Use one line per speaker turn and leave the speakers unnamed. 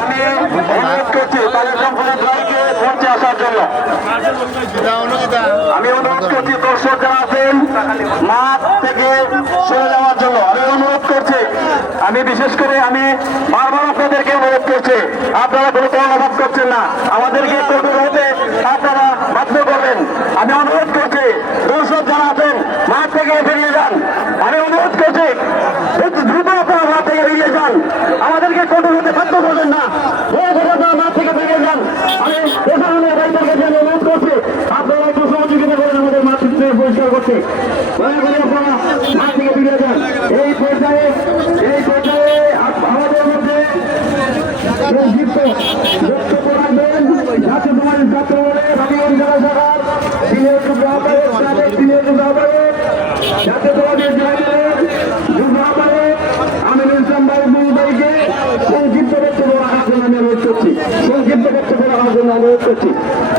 আমি অনুরোধ করছি আসার জন্য আমি অনুরোধ করছি মাঠ থেকে সরে যাওয়ার জন্য। আমি অনুরোধ করছি আমি বিশেষ করে আমি বারবার আপনাদেরকে অনুরোধ করছি আপনারা কোনো কর্ণপাত করছেন না আমাদেরকে আপনারা বাধ্য করবেন আমি অনুরোধ করছি দর্শক যারা আছেন মাঠ থেকে বেরিয়ে যান আমি অনুরোধ করছি একটু দ্রুত আপনারা মাঠ থেকে বেরিয়ে যান হতে বাধ্য করবেন না। মাঠ থেকে বেরিয়ে যান। আমি প্রশাসনের দায়িত্বের কাছে আমি অনুরোধ করছি। আপনারা একটু সহযোগিতা করেন, আমাদের মাঠ পরিষ্কার করতে। দয়া করে আপনারা মাঠ থেকে বেরিয়ে যান। এই পর্যায়ে এই পর্যায়ে আমাদের মধ্যে বক্তব্য রাখবেন। জাতীয় সমাজের ছাত্র বলে রানীগঞ্জ জেলা শাখার সিনিয়র যুগ্ম সংক্ষিপ্ত বক্তব্য রাখার জন্য আমি অনুরোধ করছি সংক্ষিপ্ত বক্তব্য রাখার জন্য অনুরোধ করছি